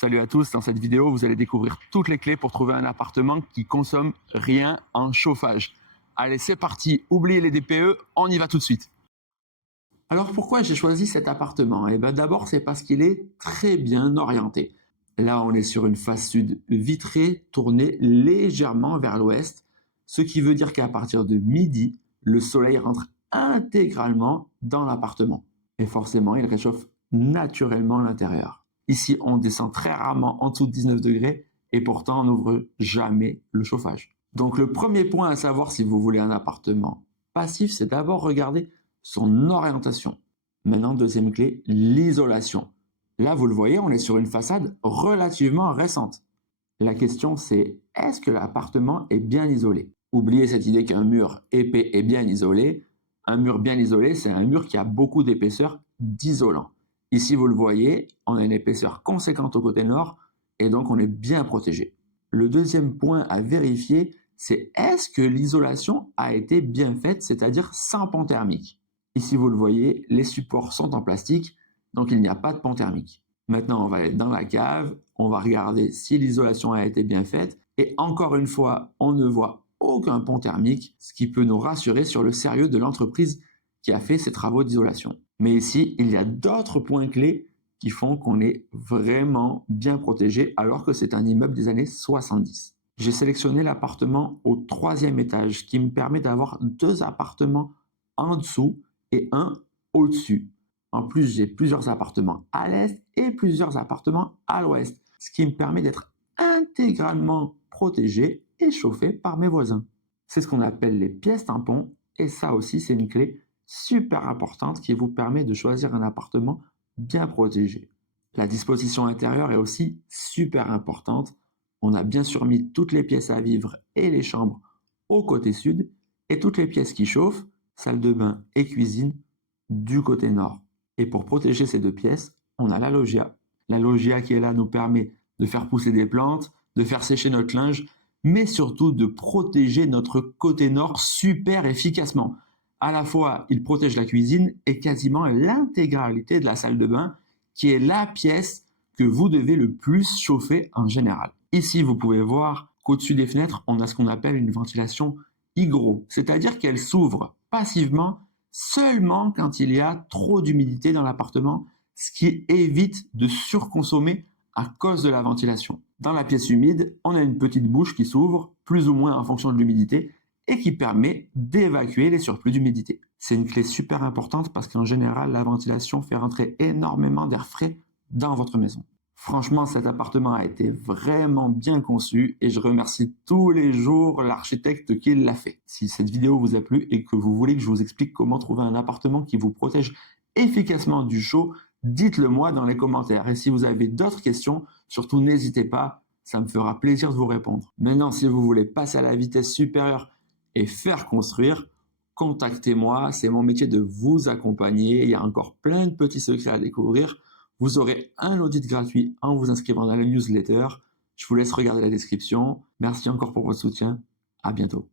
Salut à tous, dans cette vidéo, vous allez découvrir toutes les clés pour trouver un appartement qui consomme rien en chauffage. Allez, c'est parti, oubliez les DPE, on y va tout de suite. Alors pourquoi j'ai choisi cet appartement? Eh bien d'abord, c'est parce qu'il est très bien orienté. Là, on est sur une face sud vitrée tournée légèrement vers l'ouest, ce qui veut dire qu'à partir de midi, le soleil rentre intégralement dans l'appartement. Et forcément, il réchauffe naturellement l'intérieur. Ici, on descend très rarement en dessous de 19 degrés et pourtant on n'ouvre jamais le chauffage. Donc le premier point à savoir si vous voulez un appartement passif, c'est d'abord regarder son orientation. Maintenant, deuxième clé, l'isolation. Là, vous le voyez, on est sur une façade relativement récente. La question, c'est est-ce que l'appartement est bien isolé? Oubliez cette idée qu'un mur épais est bien isolé. Un mur bien isolé, c'est un mur qui a beaucoup d'épaisseur d'isolant. Ici, vous le voyez, on a une épaisseur conséquente au côté nord et donc on est bien protégé. Le deuxième point à vérifier, c'est est-ce que l'isolation a été bien faite, c'est-à-dire sans pont thermique. Ici, vous le voyez, les supports sont en plastique, donc il n'y a pas de pont thermique. Maintenant, on va aller dans la cave, on va regarder si l'isolation a été bien faite. Et encore une fois, on ne voit aucun pont thermique, ce qui peut nous rassurer sur le sérieux de l'entreprise qui a fait ces travaux d'isolation. Mais ici, il y a d'autres points clés qui font qu'on est vraiment bien protégé alors que c'est un immeuble des années 70. J'ai sélectionné l'appartement au 3e étage, ce qui me permet d'avoir 2 appartements en dessous et un au-dessus. En plus, j'ai plusieurs appartements à l'est et plusieurs appartements à l'ouest, ce qui me permet d'être intégralement protégé et chauffé par mes voisins. C'est ce qu'on appelle les pièces tampons et ça aussi, c'est une clé super importante qui vous permet de choisir un appartement bien protégé. La disposition intérieure est aussi super importante. On a bien sûr mis toutes les pièces à vivre et les chambres au côté sud et toutes les pièces qui chauffent, salle de bain et cuisine, du côté nord. Et pour protéger ces 2 pièces, on a la loggia. La loggia qui est là nous permet de faire pousser des plantes, de faire sécher notre linge, mais surtout de protéger notre côté nord super efficacement. À la fois, il protège la cuisine et quasiment l'intégralité de la salle de bain, qui est la pièce que vous devez le plus chauffer en général. Ici, vous pouvez voir qu'au-dessus des fenêtres, on a ce qu'on appelle une ventilation hygro, c'est-à-dire qu'elle s'ouvre passivement seulement quand il y a trop d'humidité dans l'appartement, ce qui évite de surconsommer à cause de la ventilation. Dans la pièce humide, on a une petite bouche qui s'ouvre, plus ou moins en fonction de l'humidité, et qui permet d'évacuer les surplus d'humidité. C'est une clé super importante parce qu'en général, la ventilation fait rentrer énormément d'air frais dans votre maison. Franchement, cet appartement a été vraiment bien conçu et je remercie tous les jours l'architecte qui l'a fait. Si cette vidéo vous a plu et que vous voulez que je vous explique comment trouver un appartement qui vous protège efficacement du chaud, dites-le moi dans les commentaires. Et si vous avez d'autres questions, surtout n'hésitez pas, ça me fera plaisir de vous répondre. Maintenant, si vous voulez passer à la vitesse supérieure et faire construire, contactez-moi, c'est mon métier de vous accompagner. Il y a encore plein de petits secrets à découvrir. Vous aurez un audit gratuit en vous inscrivant dans la newsletter. Je vous laisse regarder la description. Merci encore pour votre soutien. À bientôt.